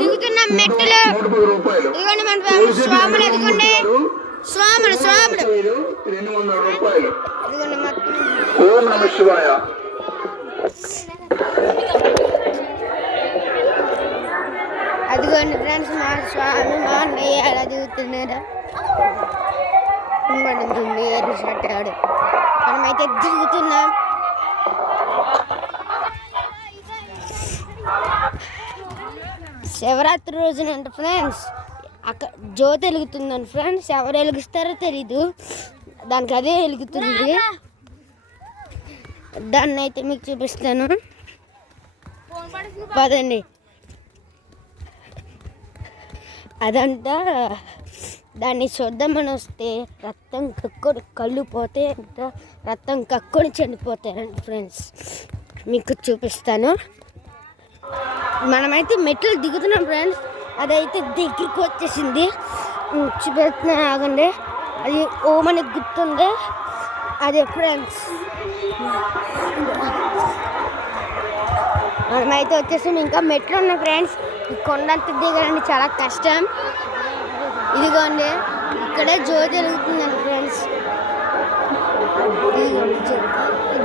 దిగుతున్నాం మెట్టులు. ఇదిగోండి మన స్వాములు, ఎదుగుండి స్వాములు స్వాములు ఇదిగోండి మొత్తం. ఓం నమః శివాయ. అదిగోండి ఫ్రెండ్స్ మా స్వామి మా అన్నయ్య ఎలా దిగుతున్నాడు. ఎర్ర షర్ట్ ఆడు. మనమైతే దిగుతున్నాం. శివరాత్రి రోజునంట ఫ్రెండ్స్ అక్కడ జ్యోతి వెలుగుతుందండి ఫ్రెండ్స్. ఎవరు వెలిగిస్తారో తెలీదు, దానికి అదే వెలుగుతుంది. దాన్ని అయితే మీకు చూపిస్తాను పదండి. అదంతా దాన్ని చూద్దామని వస్తే రక్తం కక్కుని కళ్ళు పోతే అంట, రక్తం కక్కుని చనిపోతారండి ఫ్రెండ్స్. మీకు చూపిస్తాను. మనమైతే మెట్లు దిగుతున్నాం ఫ్రెండ్స్. అదైతే దగ్గరికి వచ్చేసింది. చూపెడుతున్నా ఆగండి. అది ఓమని గుర్తుంది అదే ఫ్రెండ్స్. మనమైతే వచ్చేసాం. ఇంకా మెట్లు ఉన్నాయి ఫ్రెండ్స్. ఈ కొండంత దిగాలండి చాలా కష్టం. ఇదిగోండి ఇక్కడే జ్యోతి వెలుగుతుందండి ఫ్రెండ్స్. ఇదిగోండి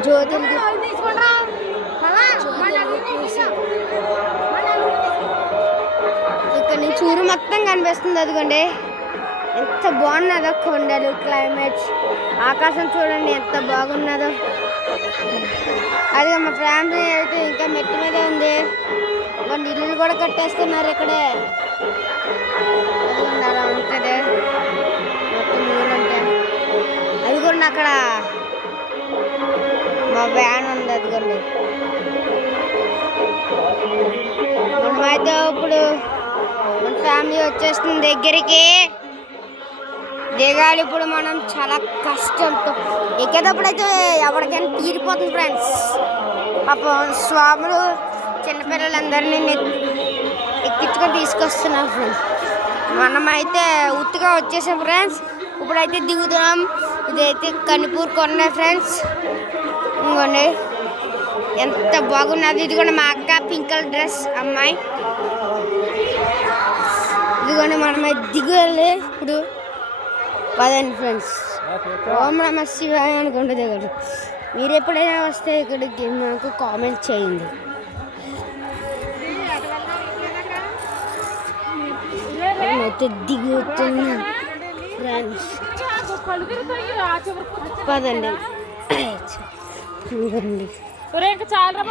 జ్యోతి ఇక్కడ నుంచి ఊరు మొత్తం కనిపిస్తుంది. అదిగోండి ఎంత బాగున్నదో కొండలు, క్లైమేట్స్, ఆకాశం చూడండి ఎంత బాగున్నదో. అదిగో మా ఫ్యామిలీ అయితే ఇంకా మెట్టు మీదే ఉంది. కొన్ని ఇల్లులు కూడా కట్టేస్తున్నారు ఇక్కడే. అలా ఉంటుంది మొత్తం ఊరంటే. అదిగోండి అక్కడ మా వ్యాన్ ఉంది. అదిగోండి మనమైతే ఇప్పుడు మన ఫ్యామిలీ వచ్చేస్తుంది దగ్గరికి. దిగాలి ఇప్పుడు మనం చాలా కష్టంతో. ఎక్కేటప్పుడు అయితే ఎవరికైనా తీరిపోతుంది ఫ్రెండ్స్. పాపం స్వాములు చిన్నపిల్లలందరినీ ఎక్కించుకొని తీసుకొస్తున్నారు ఫ్రెండ్స్. మనమైతే ఉత్తుగా వచ్చేసాం ఫ్రెండ్స్. ఇప్పుడైతే దిగుతున్నాం. ఇదైతే కనిపూర్ కొండ ఫ్రెండ్స్. ఇంకోండి ఎంత బాగున్నది. ఇదిగోండి మా అక్క పింక్ కలర్ డ్రెస్ అమ్మాయి. ఇదిగోండి మనమైతే దిగాలి ఇప్పుడు. పదండి ఫ్రెండ్స్. ఓం నమః శివాయ అనుకుంటే దిగదు. మీరు ఎప్పుడైనా వస్తే ఇక్కడికి నాకు కామెంట్ చేయండి. అయితే దిగుతున్నా ఫ్రెండ్స్. పదండి. చాలా